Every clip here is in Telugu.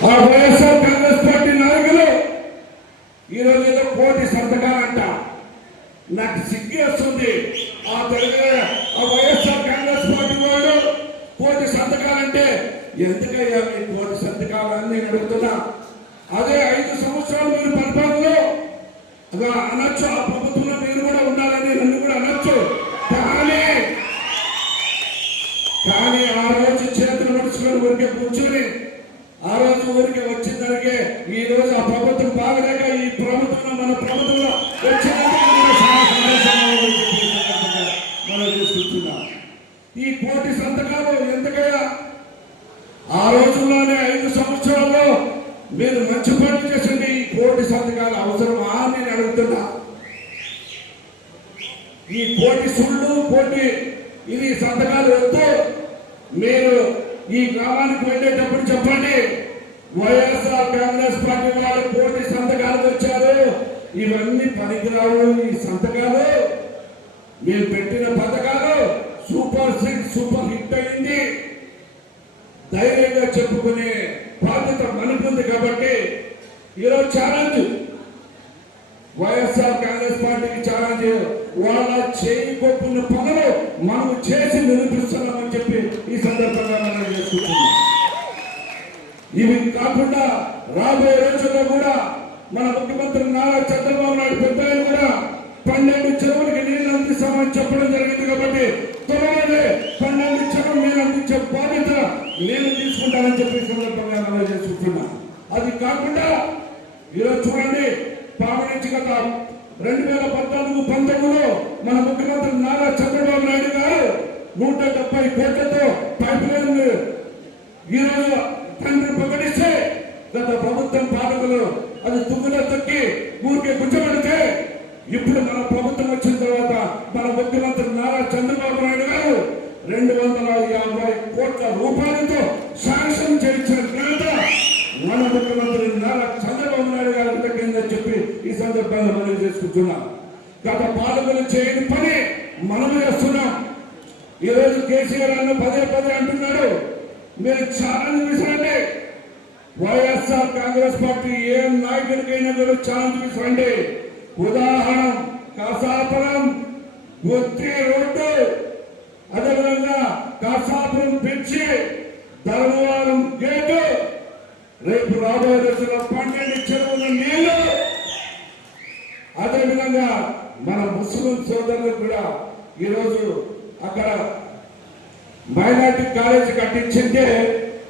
ఆ వైఎస్ఆర్ కాంగ్రెస్ పార్టీ నాయకులు ఈరోజు ఏదో కోటి సంతకాలంట. నాకు సిగ్గేస్తుంది ఆ తెలంగాణ ఆ వైఎస్ఆర్ కాంగ్రెస్ పార్టీ వాళ్ళు కోటి సంతకాలంటే ఎందుకయ్యా మీ కోటి సంతకాలని నేను అడుగుతున్నా? అదే ఐదు సంవత్సరాలు మీరు పరిపాలనలో అదో అనొచ్చు ఆ ప్రభుత్వంలో మీరు కూడా ఉండాలని నన్ను కూడా అనొచ్చు. కానీ కానీ ఆ రోజు చేతులు నడుచుకొని ఊరికే కూర్చుని ఆ రోజు ఊరికి వచ్చిన దానికే ఈ రోజు ఆ ప్రభుత్వం బాగలేక ఈ ప్రభుత్వంలో మన ప్రభుత్వంలో మనం ఈ కోటి సంతకాలు ఎందుకయ్యా ఆ రోజుల్లోనే ఐదు సంవత్సరాల్లో మీరు మంచి పనులు చేసింది ఈ కోటి సంతకాలు అవసరమా అని నేను అడుగుతున్నా. ఈ కోటి సుళ్ళు కోటి ఇది సంతకాలు వద్దు. మీరు ఈ గ్రామానికి వెళ్ళేటప్పుడు చెప్పండి. వైఎస్ఆర్ కాంగ్రెస్ పార్టీ వాళ్ళు కోటి సంతకాలు వచ్చారు ఇవన్నీ పనికిరావు ఈ సంతకాలు. మీరు పెట్టిన పథకాలు సూపర్ సిక్స్ సూపర్ హిట్ అయింది. ధైర్యంగా చెప్పుకునే బాధ్యత మనకుంది కాబట్టి ఈరోజు ఛాలెంజ్ వైఎస్ఆర్ కాంగ్రెస్ పార్టీకి ఛాలెంజ్ వాళ్ళ చేయకొక్కున్న పనులు మనం చేసి నిరూపిస్తున్నామని చెప్పి ఈ సందర్భంగా మనం చేసుకుంటున్నాం ఇవి కాకుండా రాబోయే రోజుల్లో కూడా మన ముఖ్యమంత్రి నారా చంద్రబాబు నాయుడు పెద్ద కూడా పన్నెండు చెరువులకి నీళ్ళు అందిస్తామని చెప్పడం జరిగింది కాబట్టి త్వరలోనే పన్నెండు చెరువులు నీళ్ళు అందించే బాధ్యత నేను తీసుకుంటానని చెప్పి సందర్భంగా మనం చేసుకుంటున్నా. అది కాకుండా ఈరోజు చూడండి పాము నుంచి గత రెండు వేల పద్నాలుగు పంతొమ్మిదిలో మన ముఖ్యమంత్రి నారా చంద్రబాబు నాయుడు గారు నూట డెబ్బై కోట్లతో పైప్ లైన్ ఈరోజు తండ్రి ప్రకటిస్తే ప్రభుత్వం పాలకులు అది తుగ్గులో తొక్కి ఊరికే కూర్చోబెడితే ఇప్పుడు మన ప్రభుత్వం వచ్చిన తర్వాత మన ముఖ్యమంత్రి నారా చంద్రబాబు నాయుడు గారు రెండు వందల యాభై కోట్ల రూపాయలతో శాంక్షన్ చేయించిన ఘనత మన ముఖ్యమంత్రి నారా చంద్రబాబు నాయుడు గారు తగ్గిందని చెప్పి ఈ సందర్భంగా మనం చేసుకుంటున్నాం. గత పాలకులు చేయని పని మనం చేస్తున్నాం. ఈ రోజు కేసీఆర్ అన్న పదే పదే అంటున్నాడు. మీరు చాలా విసరండి వైఎస్ఆర్ కాంగ్రెస్ పార్టీ ఏ నాయకుడికైనా కూడా ఛాన్స్ తీసుకోండి ఉదాహరణ కాసాపురం గుత్తి రోడ్డు. అదేవిధంగా కాసాపురం పిచ్చి ధర్మవరం గేటు. రేపు రాబోయే రోజుల్లో పన్నెండు చెరువుల నీళ్ళు. అదేవిధంగా మన ముస్లిం సోదరులకు కూడా ఈరోజు అక్కడ మైనార్టీ కాలేజీ కట్టించింటే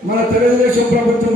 మన తెలుగుదేశం ప్రభుత్వం